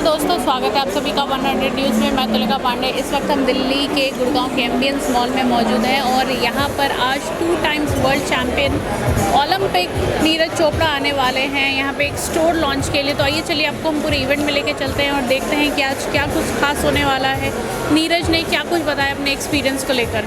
नमस्कार दोस्तों, स्वागत है आप सभी का 100 न्यूज़ में। मैं तुलिका पांडे। इस वक्त हम दिल्ली के गुड़गांव के एम्बियंस मॉल में मौजूद हैं और यहाँ पर आज 2 times world champion Olympic Neeraj Chopra आने वाले हैं यहाँ पे एक स्टोर लॉन्च के लिए। तो आइए चलिए आपको हम पूरे इवेंट में लेके चलते हैं और देखते हैं कि आज क्या कुछ खास होने वाला है। नीरज ने क्या कुछ बताया अपने एक्सपीरियंस को लेकर।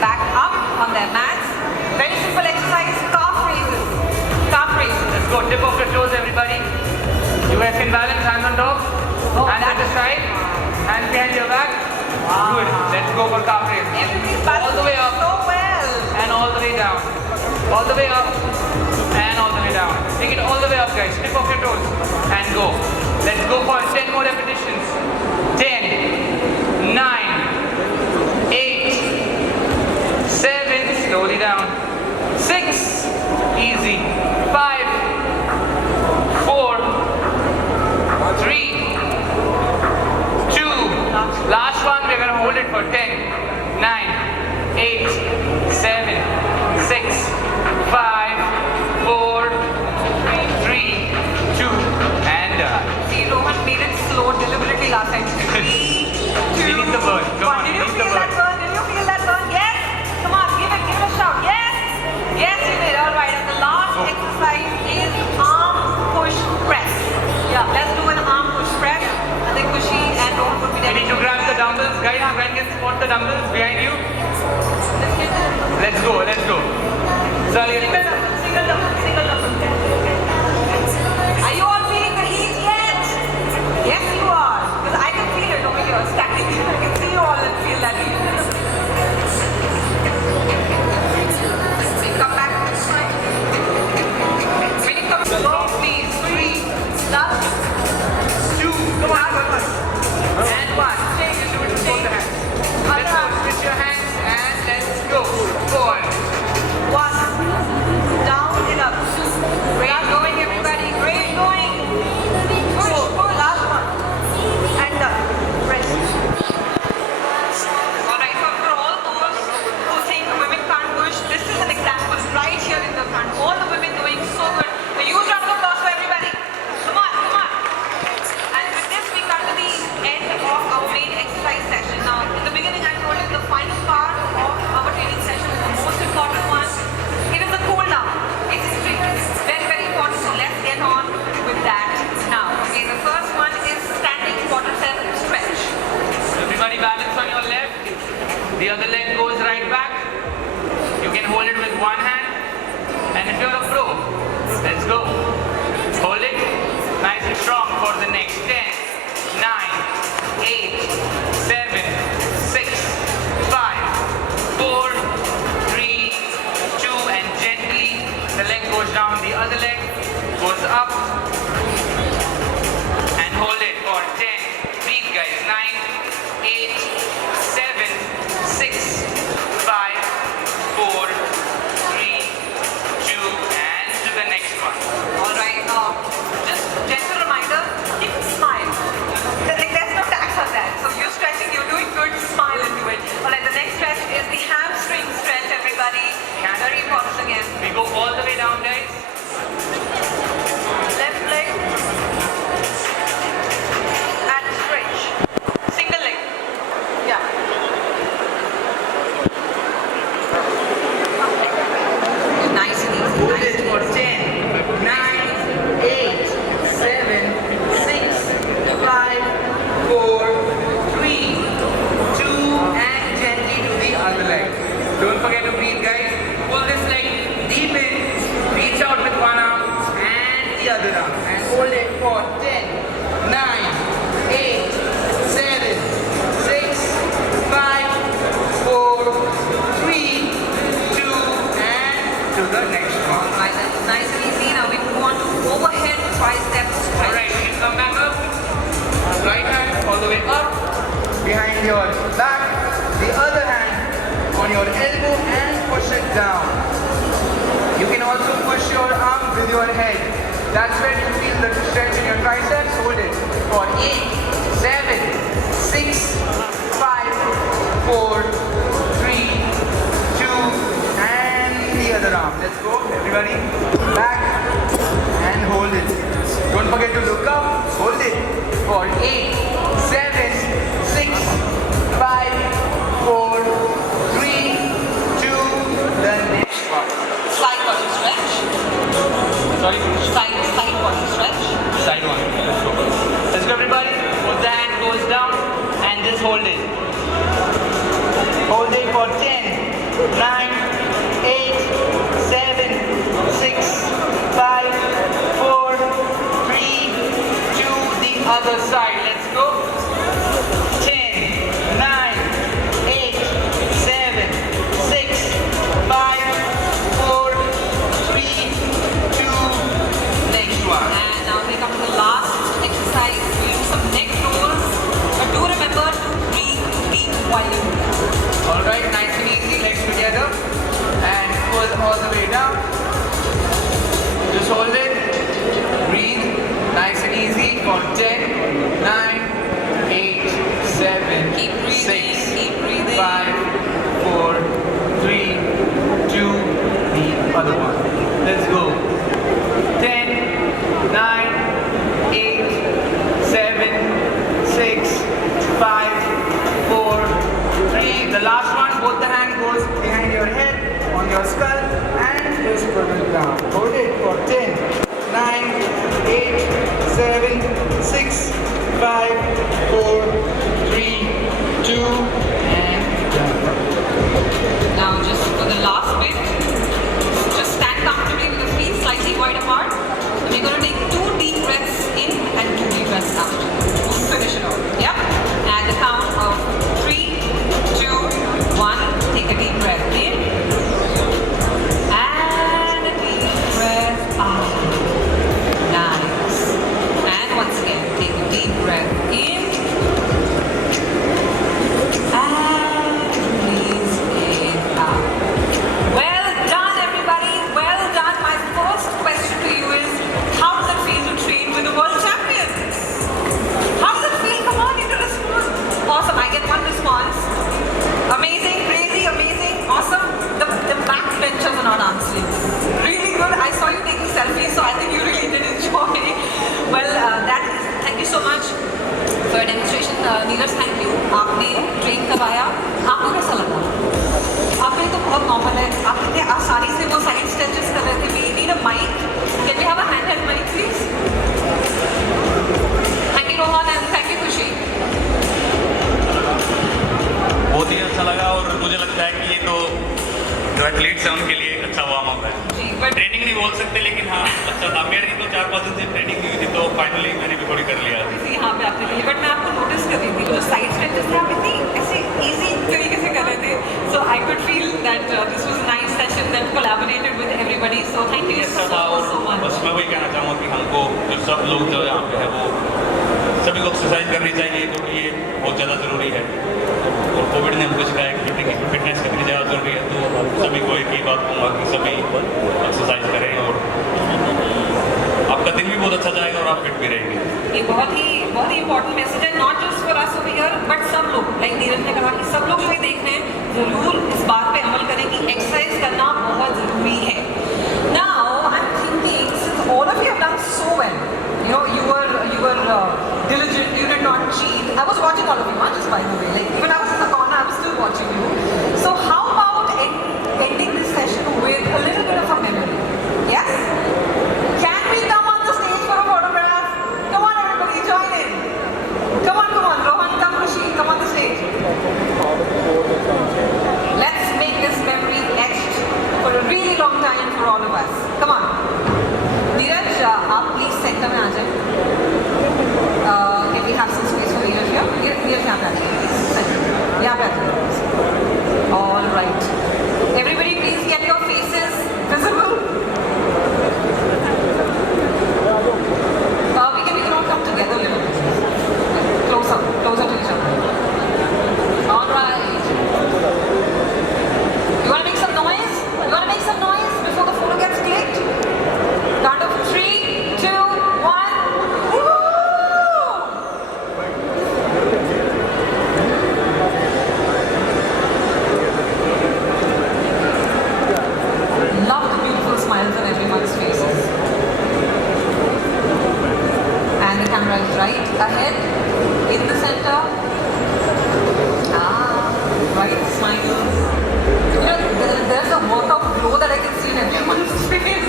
Back up on their mats. Very simple exercise, calf raises. Calf raises. Let's go. Tip off your toes, everybody. You guys can balance, hands on top. Hands at the side. Hands behind your back. Good. Let's go for calf raise. Everybody's all the way up. so well. And all the way down. All the way up. And all the way down. Take it all the way up, guys. Tip off your toes. And go. Let's go for 10 more repetitions. 10, 9, 8, 7, slowly down. 6, easy. 5, 4, 3, 2. Last one, we're going to hold it for 10, 9, 8, 7, 6, 5, 4, 3, 2, and done. See, Rohan made it slow deliberately last time. 3, 2, We need the burn. Come on, Did we you need the feel burn. that burn? Did you feel that burn? Yes. Come on, give it a shout. Yes. Yes, you did. All right. And the last exercise is arm push press. Yeah. Let's do an arm push press. I think Kushi and Rohan would be We there. need to grab the dumbbells. Guys, you can spot the dumbbells behind you. Let's go, let's go. Sorry. Single double. Are you all feeling the heat yet? Yes, you are. Because I can feel it over here, stacking. I can see you all and feel that heat. Come back this side. When you come go, please. 3, last 2, come on. and 1. Change it, Both change the it. hands. Let's go, switch your hands and let's go. 4, 1, the other arm. And hold it for 10, 9, 8, 7, 6, 5, 4, 3, 2, and to the next one. Right, that's nice and easy. Now we move on to overhead tricep stretch. Alright, you can come back up. Right hand all the way up. Behind your back. The other hand on your elbow and push it down. You can also push your arm with your head. That's where you feel the stretch in your triceps. Hold it for 8, 7, 6, 5, 4, 3, 2, and the other arm. Let's go, everybody. Back and hold it. Don't forget to look up. Hold it for 8, 7, 6, 5, 4, 3, 2, the next one. Side body stretch. Sorry? Side body stretch. Side one. Let's go. Let's go, everybody. Put the hand goes down and just hold it. Hold it for 10, 9, 8, 7, 6, 5, 4, 3, 2, the other side. Let's go. 10, 9, 8, 7, 6, 5, 4, 3, 2, next one. And now we come to the last exercise. We do some neck rolls. But do remember to breathe deep while you do that. Alright, nice and easy, legs together. And pull all the way down. Just hold it. Breathe. Nice and easy for 10, 9, 8, 7, Keep breathing, 6, keep breathing. 5, 4, 3, 2, the other one. Let's go. 10, 9, 8, 7, 6, 5, 4, 3. The last one, both the hand goes behind your head, on your skull, and just put it down. Hold it for 10, 9, 8, 7, 6, 5, 4, 3, 2, and done. Now just for the last bit, just stand comfortably with your feet slightly wide apart. And we're going to take 2 deep breaths in and 2 deep breaths out. We'll finish it off. Yep. And the count of 3, 2, 1. Take a deep breath in. And a deep breath out. Nice. And once again, take a deep breath in. And release it out. Well done, everybody. Well done. My first question to you is, how does it feel to train with the world champions? How does it feel? Come on, you can respond. Awesome. I get one response. Amazing, crazy, amazing, awesome. The backbenchers are not answering. Really good. I saw you taking selfies, so I think you really did enjoy. Well, thank you so much for your demonstration. Neeraj, thank you. आपने train करवाया. आपको कैसा लगा? आपने तो बहुत normal है. आप इतने आसानी से वो साइड स्ट्रेचेस कर रहे थे. We need a mic. Can we have a handheld mic, please? Thank you, Rohan, and thank you, Khushi. बहुत ही अच्छा लगा और मुझे लगता है कि ये तो जो एथलीट्स हैं उनके लिए एक अच्छा वार्म अप है. जी, but ट्रेनिंग नहीं बोल सकते लेकिन हाँ अच्छा था. मेरी तो 4-5 दिन से ट्रेनिंग नहीं हुई थी तो फाइनली मैंने भी थोड़ी कर लिया. यहाँ पे आपने कही, बट मैं आपको नोटिस कर रही थी जो साइड स्ट्रेचेस थे आप इतनी ऐसे इजी तरीके से कर रहे थे. So I could feel that this was a nice session that collaborated with everybody. So thank you अच्छा सो था और मच. बस मैं वही कहना चाहूँगा कि हमको जो सब लोग जो यहाँ पे है वो सभी को एक्सरसाइज करनी चाहिए क्योंकि ये बहुत ज़्यादा ज़रूरी है. और कोविड ने हमको सिखाया कि फिटनेस कितनी ज़्यादा ज़रूरी है. तो सभी को एक ही बात कहूँगा कि सभी एक्सरसाइज करें और आपका दिन भी बहुत अच्छा जाएगा और आप फिट भी रहेंगे. ये बहुत ही इंपॉर्टेंट मैसेज है, not just for us over here but सब लोग. लाइक नीरज ने कहा कि सब लोग जो ये देख रहे हैं जरूर इस बात पे अमल करें कि एक्सरसाइज करना बहुत ज़रूरी है. Now I am thinking since all of you have done so well, you were diligent, you did not cheat. I was watching all of you, just by the way. Like even I was in the corner, I was still watching you. So how about ending this session with a little bit of a memory? Yes? Can we come on the stage for a photograph? Come on, everybody, join in. Come on, Rohan, come, Khushi, come on the stage. Let's make this memory etched for a really long time for all of us. Come on. Neeraj, आप right ahead, in the center. Right smile. There's a workout glow that I can see in everyone's face.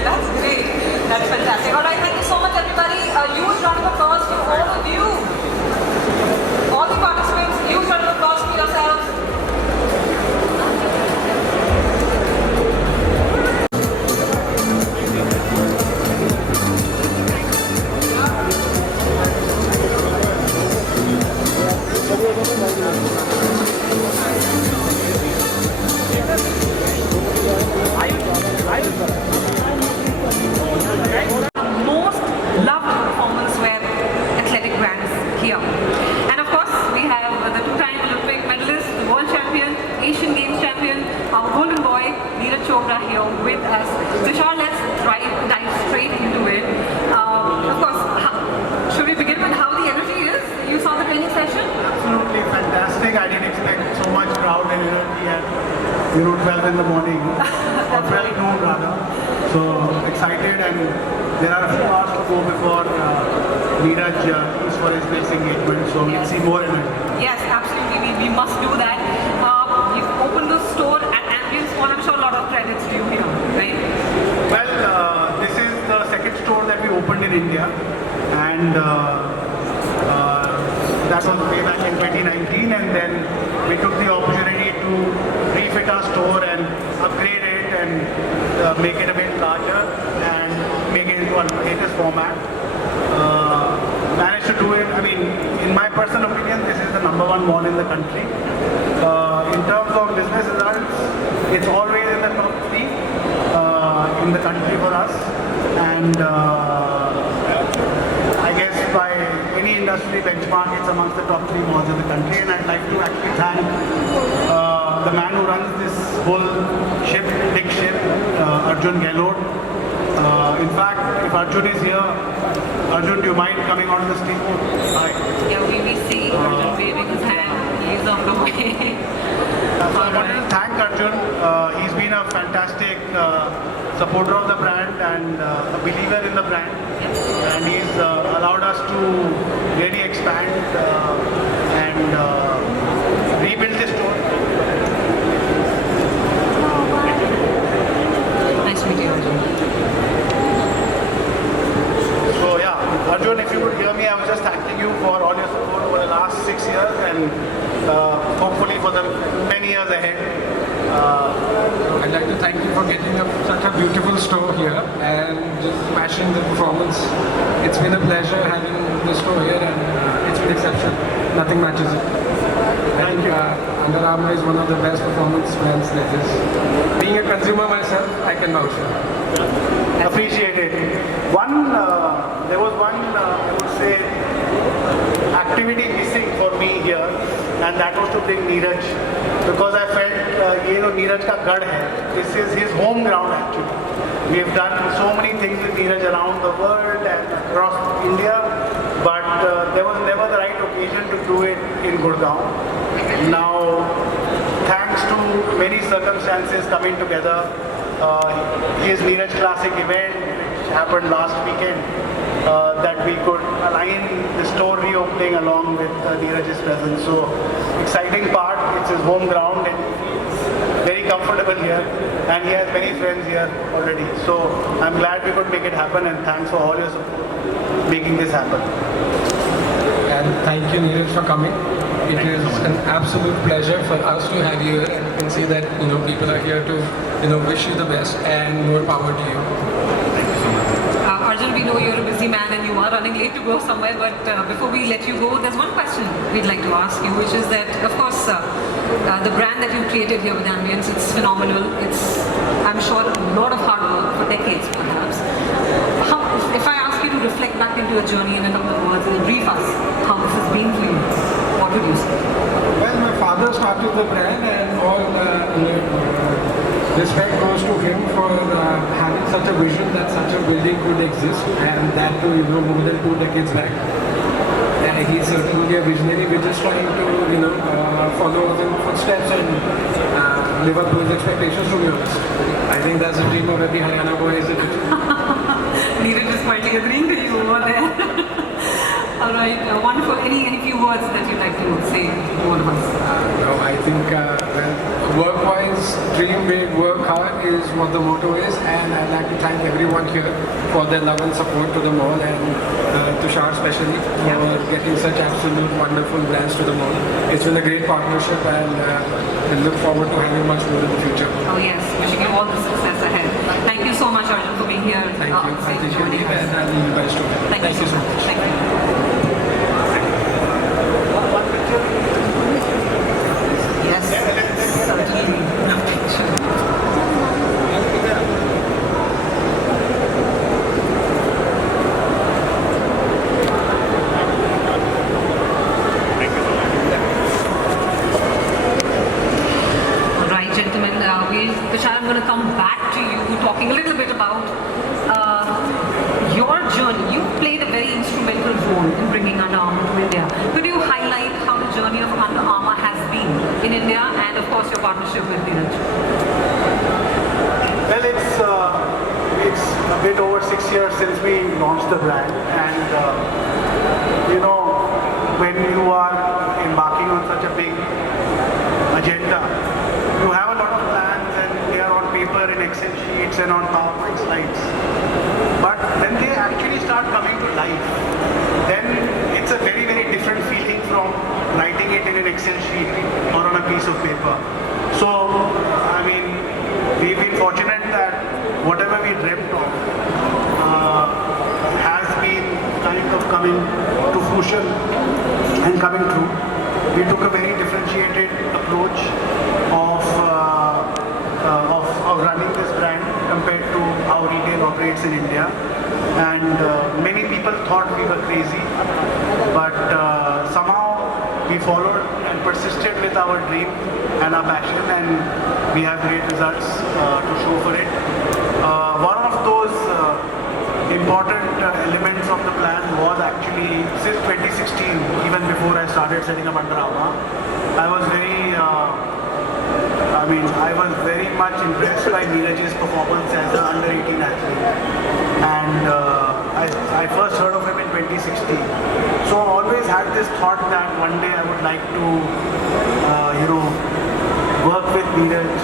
That's great. That's fantastic. All right, thank you so much, everybody. A huge round of applause to all of you. All the participants, huge round of applause for yourselves. Most loved performance wear athletic brands here. And of course, we have the two-time Olympic medalist, the world champion, Asian Games champion, our golden boy, Neeraj Chopra here with us. Tushar, let's dive straight into it. Of course, should we begin with how the energy is? You saw the training session? Absolutely fantastic. I didn't expect so much crowd and energy at 12 in the morning, or 12 noon rather. So excited, and there are a few hours to go before Neeraj leaves for his next engagement. So we'll see more energy. Yes, absolutely. We must do that. You've opened the store at Ambience Mall. I'm sure a lot of credits to you here, right? Well, this is the second store that we opened in India, and that was way back in 2019, and then we took the opportunity to refit our store and upgrade it and make it a bit larger and make it into a latest format. Managed to do it. I mean, in my personal opinion, this is the #1 mall in the country. In terms of business results, it's always in the top 3 in the country for us, and I guess by any industry benchmark, it's amongst the top 3 malls in the country. And I'd like to actually thank the man who runs this whole ship, big ship, Arjun Gehlot. In fact, if Arjun is here, Arjun, do you mind coming onto the stage? Hi. Yeah, we see Arjun waving his hand. He's on the way. So I wanted to thank Arjun. He's been a fantastic supporter of the brand and a believer in the brand. And he's allowed us to really expand and rebuild this store. Nice to meet you, Arjun. So yeah, Arjun, if you could hear me, I was just thanking you for all your support over the last 6 years and hopefully for the many years ahead. I'd like to thank you for getting up such a beautiful store here and just smashing the performance. It's been a pleasure having this store here, and it's been exceptional. Nothing matches it. Thank you. Under Armour is one of the best performance brands there is. Being a consumer myself, I can vouch for it. Appreciate it. There was one, I would say, activity missing for me here, and that was to bring Neeraj, because I felt, Neeraj ka gad hai. This is his home ground actually. We have done so many things with Neeraj around the world and across India, but there was never the right occasion to do it in Gurgaon. Now, thanks to many circumstances coming together, his Neeraj Classic event, which happened last weekend, that we could align the store reopening along with Neeraj's presence. So, exciting part, it's his home ground and he's very comfortable here, and he has many friends here already. So, I'm glad we could make it happen, and thanks for all your support making this happen. And thank you, Neeraj, for coming. It is an absolute pleasure for us to have you here, and you can see that people are here to wish you the best and more power to you. Arjun, we know you're a busy man and you are running late to go somewhere, but before we let you go, there's one question we'd like to ask you, which is that, of course, the brand that you created here with Ambience, it's phenomenal. It's, I'm sure, a lot of hard work for decades, perhaps. If I ask you to reflect back into your journey in a number of words and brief us how this has been for you, what would you say? Well, my father started the brand, and all respect goes to him for having such a vision that such a building could exist, and that too, more than 2 decades back. And he's certainly a visionary. We're just trying to, follow his footsteps and live up to his expectations, to be honest. I think that's the dream of every Haryana boy, isn't it? Neeraj is quietly agreeing to you over there. All right, wonderful. Any few words that you'd like to say to all of us? No, I think work-wise, dream big, work hard is what the motto is, and I'd like to thank everyone here for their love and support to the mall, and Tushar especially for getting such absolute wonderful brands to the mall. It's been a great partnership, and I look forward to having much more in the future. Oh yes, wishing you all the success ahead. Thank you so much, Arjun, for being here. Thank you. I think you need and I need you guys too. Thank you so much. Thank you. Yes, certainly. All right, gentlemen, Tushar, I'm going to come back to you, talking a little bit about your journey. You played a very instrumental role in bringing Under Armour to India. Could you highlight how the journey of Under Armour has been in India, and of course your partnership with Neeraj? Well, it's a bit over 6 years since we launched the brand, and you know, when you are embarking on such a big agenda, you have a lot of plans and they are on paper in Excel sheets and on PowerPoint slides. But when they actually start coming to life, then it's a very, very different feeling from writing it in an Excel sheet or on a piece of paper. So, I mean, we've been fortunate that whatever we dreamt of has been kind of coming to fruition and coming true. We took a very differentiated approach of running this brand compared to how retail operates in India. And many people thought we were crazy, but somehow we followed and persisted with our dream and our passion, and we have great results to show for it. One of those important elements of the plan was actually since 2016, even before I started setting up Under Armour, I was very much impressed by Neeraj's performance as an under 18 athlete, and I first heard of him in 2016. So I always had this thought that one day I would like to work with Neeraj,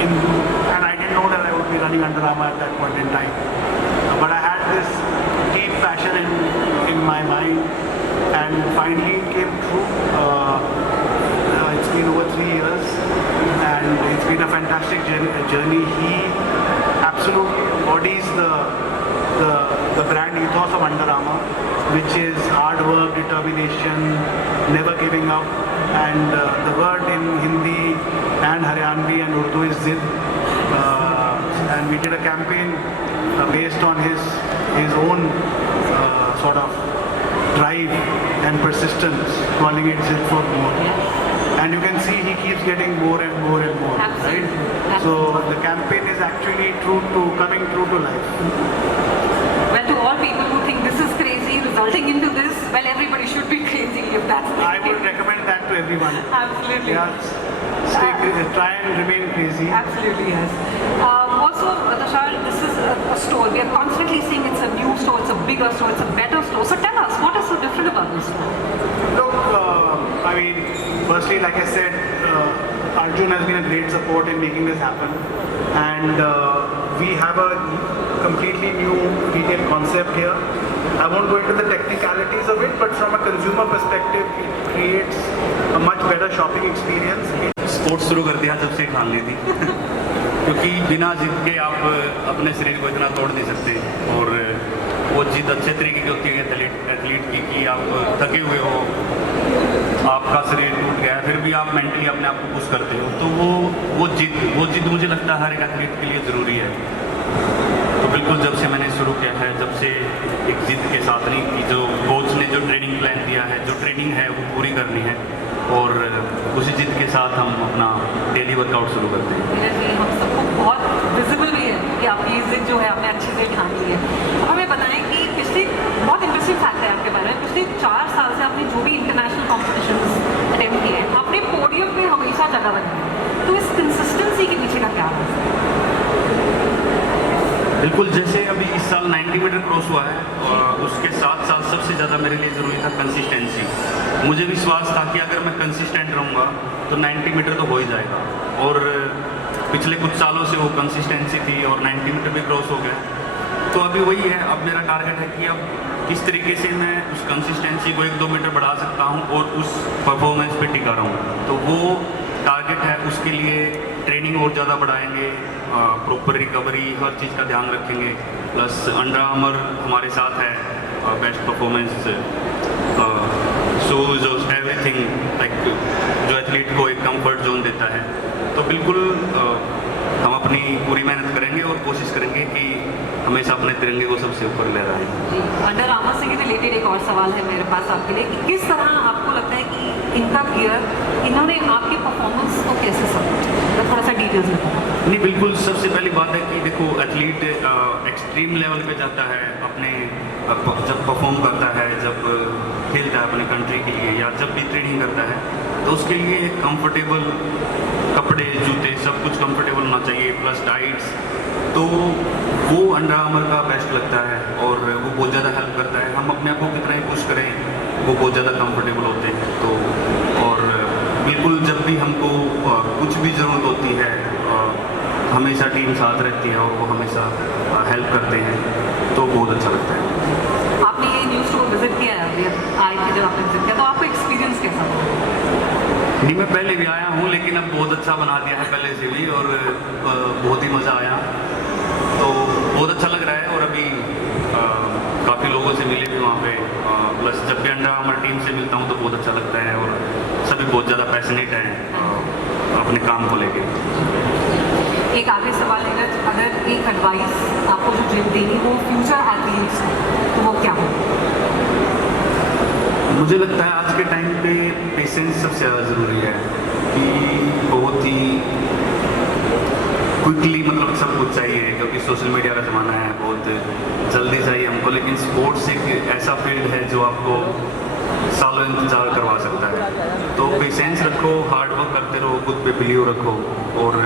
and I didn't know that I would be running Under Armour at that point in time. But I had this deep passion in my mind, and finally it came true. It's been over 3 years, and it's been a fantastic journey. He absolutely embodies the brand ethos of Under Armour, which is hard work, determination, never giving up, and the word in Hindi and Haryanvi and Urdu is Zid. And we did a campaign based on his own sort of drive and persistence, calling it Zid for more. And you can see he keeps getting more and more and more, Absolutely. right? So the campaign is actually coming true to life. Well, to all people who think this is crazy, resulting into this, well, everybody should be crazy if that's the I would case. recommend that to everyone. Absolutely. Yeah, try and remain crazy. Absolutely, yes. Also, Tushar, this is a store. We are constantly saying it's a new store, it's a bigger store, it's a better store. So tell us, what is so different about this store? Look, firstly, like I said, Arjun has been a great support in making this happen. And we have a completely new retail concept here. I won't go into the technicalities of it, but from a consumer perspective, it creates a much better shopping experience. Sports शुरू कर दिया जब से ठान ली थी क्योंकि बिना जिद के आप अपने शरीर को इतना तोड़ नहीं सकते, और वो जिद अच्छे तरीके की होती है एथलीट की कि आप थके हुए हो, आपका शरीर टूट गया है, फिर भी आप मेंटली अपने आप को पुश करते हो, तो वो जिद मुझे लगता है हर एक एथलीट के लिए ज़रूरी है। तो बिल्कुल जब से मैंने शुरू किया है, जब से एक जिद के साथ नहीं कि जो कोच ने जो ट्रेनिंग प्लान दिया है, जो ट्रेनिंग है वो पूरी करनी है, और उसी जिद के साथ हम अपना डेली वर्कआउट शुरू करते हैं। हम सबको बहुत विजिबल भी है कि आपकी ये जिद जो है आपने अच्छे से ठान ली है। अब हमें बताएं कि पिछले बहुत इंटरेस्टिंग फैक्ट है आपके बारे में, पिछले 4 साल से आपने जो भी इंटरनेशनल कॉम्पिटिशन्स अटेम्प्ट किए हैं, आपने पोडियम पे हमेशा जगह बनाई है। तो इस कंसिस्टेंसी के पीछे का क्या है? बिल्कुल, जैसे अभी इस साल साल 90 मीटर क्रॉस हुआ है और उसके 7 साल सबसे ज़्यादा मेरे लिए ज़रूरी था कंसिस्टेंसी। मुझे विश्वास था कि अगर मैं कंसिस्टेंट रहूँगा तो 90 मीटर तो हो ही जाएगा, और पिछले कुछ सालों से वो कंसिस्टेंसी थी और 90 मीटर भी क्रॉस हो गया। तो अभी वही है, अब मेरा टारगेट है कि अब किस तरीके से मैं उस कंसिस्टेंसी को 1-2 मीटर बढ़ा सकता हूँ और उस परफॉर्मेंस पे टिका रहूँ। तो वो टारगेट है, उसके लिए ट्रेनिंग और ज़्यादा बढ़ाएंगे, प्रॉपर रिकवरी हर चीज़ का ध्यान रखेंगे, प्लस अंडर आर्मर हमारे साथ है, बेस्ट परफॉर्मेंस शूज़ और एवरीथिंग, लाइक जो एथलीट को एक कंफर्ट जोन देता है। तो बिल्कुल हम अपनी पूरी मेहनत करेंगे और कोशिश करेंगे कि हमेशा अपने तिरंगे को सबसे ऊपर ले रहे हैं। जी, अंडर आर्मर से रिलेटेड एक और सवाल है मेरे पास आपके लिए कि किस तरह आपको लगता है कि इनका गियर इन्होंने आपकी परफॉर्मेंस को कैसे सपोर्ट, थोड़ा सा डिटेल्स में बताओ। नहीं, बिल्कुल सबसे पहली बात है कि देखो एथलीट एक्सट्रीम लेवल पे जाता है, अपने जब परफॉर्म करता है, जब खेलता है अपने कंट्री के लिए या जब भी ट्रेनिंग करता है, तो उसके लिए कंफर्टेबल कपड़े, जूते, सब कुछ कंफर्टेबल होना चाहिए, प्लस डाइट्स। तो वो अंडर आर्मर का बेस्ट लगता है और वो बहुत ज़्यादा हेल्प करता है। हम अपने आप को कितना ही पुश करें, वो बहुत ज़्यादा कंफर्टेबल होते हैं। तो और बिल्कुल जब भी हमको कुछ भी ज़रूरत होती है, हमेशा टीम साथ रहती है और वो हमेशा हेल्प करते हैं, तो बहुत अच्छा लगता है। आपने ये न्यूज़ स्टोर विजिट किया है, आए थे जब आपने विजिट किया, तो आपको एक्सपीरियंस कैसा था? नहीं, मैं पहले भी आया हूँ लेकिन अब बहुत अच्छा बना दिया है पहले से भी, और बहुत ही मज़ा आया, तो बहुत अच्छा लग रहा है। और अभी काफ़ी लोगों से मिले भी वहाँ पे, प्लस जब भी अंडर आर्मर टीम से मिलता हूँ तो बहुत अच्छा लगता है, और सभी बहुत ज़्यादा पैशनेट हैं अपने काम को लेके। एक आखिरी सवाल है, अगर एक एडवाइस आपको जो जिम देनी हो फ्यूचर एथलीट्स तो वो क्या हो? मुझे लगता है आज के टाइम पे पेशेंस सबसे ज़्यादा ज़रूरी है, कि बहुत ही क्विकली मतलब सब कुछ चाहिए, क्योंकि सोशल मीडिया का ज़माना है, बहुत जल्दी चाहिए हमको। लेकिन स्पोर्ट्स एक ऐसा फील्ड है जो आपको सालों इंतजार करवा सकता है। तो पेशेंस रखो, हार्ड वर्क करते रहो, खुद पे बिलीव रखो और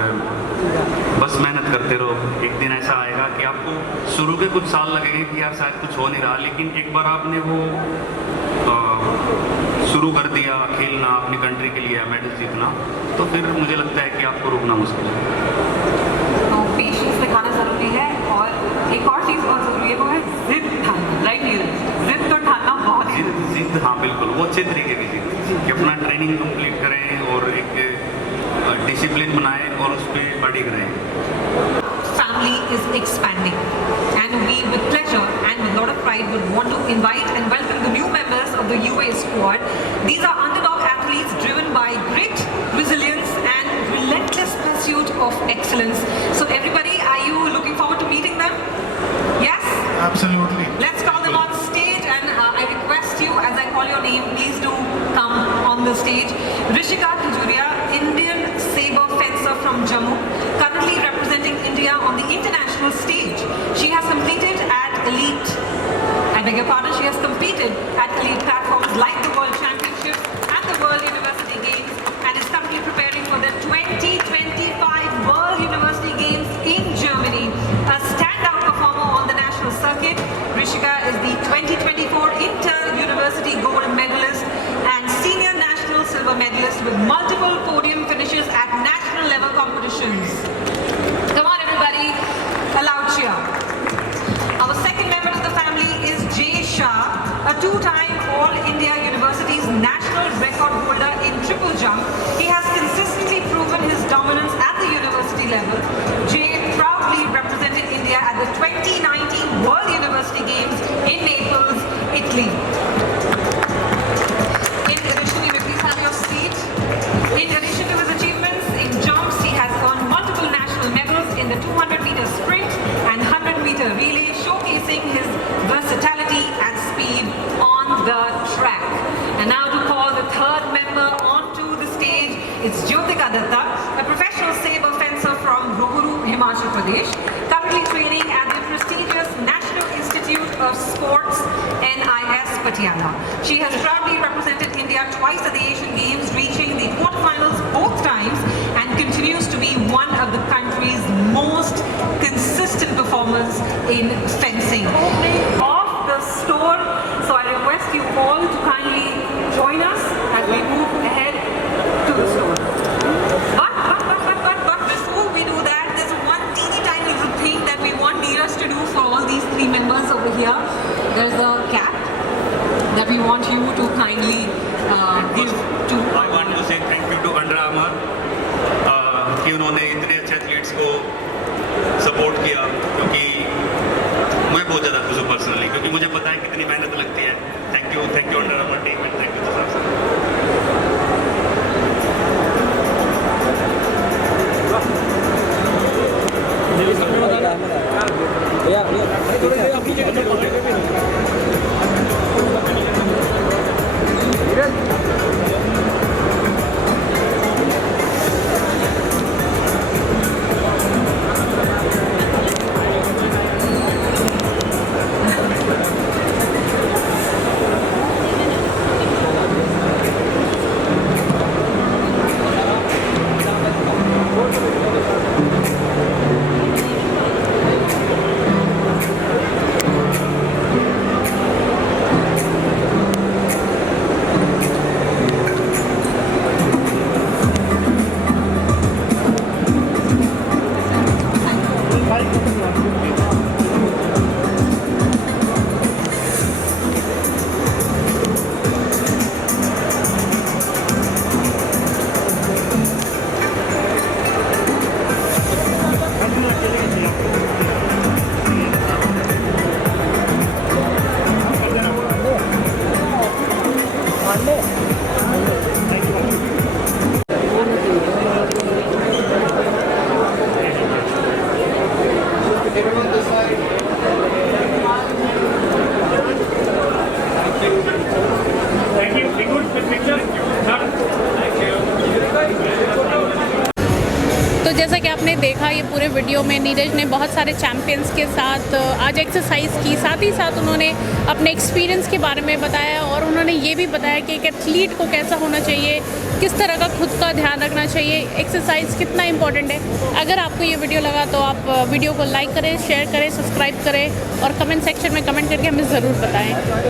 बस मेहनत करते रहो। एक दिन ऐसा आएगा कि आपको शुरू के कुछ साल लगेंगे कि यार शायद कुछ हो नहीं रहा, लेकिन एक बार आपने वो शुरू कर दिया खेलना अपनी कंट्री के लिए, मेडल जीतना, तो फिर मुझे लगता है कि आपको रुकना मुश्किल है। तो पेशेंस दिखाना ज़रूरी है, और एक और चीज़ बहुत ज़रूरी है, वो है जिद ठानना, राइट? जिद तो ठानना बहुत जिद, हाँ बिल्कुल, वो अच्छे तरीके की जिद कि अपना ट्रेनिंग कंप्लीट करें और एक डिसिप्लिन बनाएं और उस पर बड़ी करें। Family is expanding, and we with pleasure and with a lot of pride would want to invite and welcome the new members of the UA squad. These are underdog athletes driven by grit, resilience and relentless pursuit of excellence. So everybody, are you looking forward to meeting them? Yes? Absolutely. Let's call them on stage, and I request you, as I call your name, please do come on the stage. Rishika Khajuria, Indian saber fencer from Jammu, currently representing India on the international stage. She has competed at elite, I beg your pardon, she has competed at elite platforms like the World Championships and the World University Games, and is currently preparing for the 2025 World University Games in Germany. A standout performer on the national circuit, Rishika is the 2024 Inter-University Gold Medalist and Senior National Silver Medalist with multiple podium finishes at national level competitions. Come on everybody, a loud cheer. Our second member of the family is Jay Shah, a two-time All India University's national record holder in triple jump. He has consistently proven his dominance at the university level. Jay proudly represented India at the 2019 World University Games in Naples, Italy. In addition, you may please have your seat. In addition to his achievements in jumps, he has earned multiple national medals in the 200-meter sprint and 100-meter relay, showcasing his versatility and speed on the track. And now to call the third member onto the stage, it's Jyotika Datta, a professional saber fencer from Rohuru, Himachal Pradesh, currently training at the prestigious National Institute of Sports, NIS Patiala. She has proudly represented India twice at the Asian Games, reaching the quarterfinals both times, and continues to be one of the country's most consistent performers in fencing. Opening of the store, so I request you all to kindly join us as we move ahead to the store. But before we do that, there's one teeny tiny little thing that we want Neeraj to do for all these 3 members over here. There's a cap that we want you to kindly give to. I want to say thank you to Under Armour कि उन्होंने इतने अच्छे athletes को support किया, क्योंकि मैं बहुत ज़्यादा खुश हूँ पर्सनली, क्योंकि मुझे पता है कितनी मेहनत लगती है. Thank you under armour team and thank you sir. तो जैसा कि आपने देखा ये पूरे वीडियो में नीरज ने बहुत सारे चैम्पियंस के साथ आज एक्सरसाइज की, साथ ही साथ उन्होंने अपने एक्सपीरियंस के बारे में बताया और उन्होंने ये भी बताया कि एक एथलीट को कैसा होना चाहिए, किस तरह का खुद का ध्यान रखना चाहिए, एक्सरसाइज कितना इंपॉर्टेंट है। अगर आपको ये वीडियो लगा तो आप वीडियो को लाइक करें, शेयर करें, सब्सक्राइब करें और कमेंट सेक्शन में कमेंट करके हमें ज़रूर बताएँ।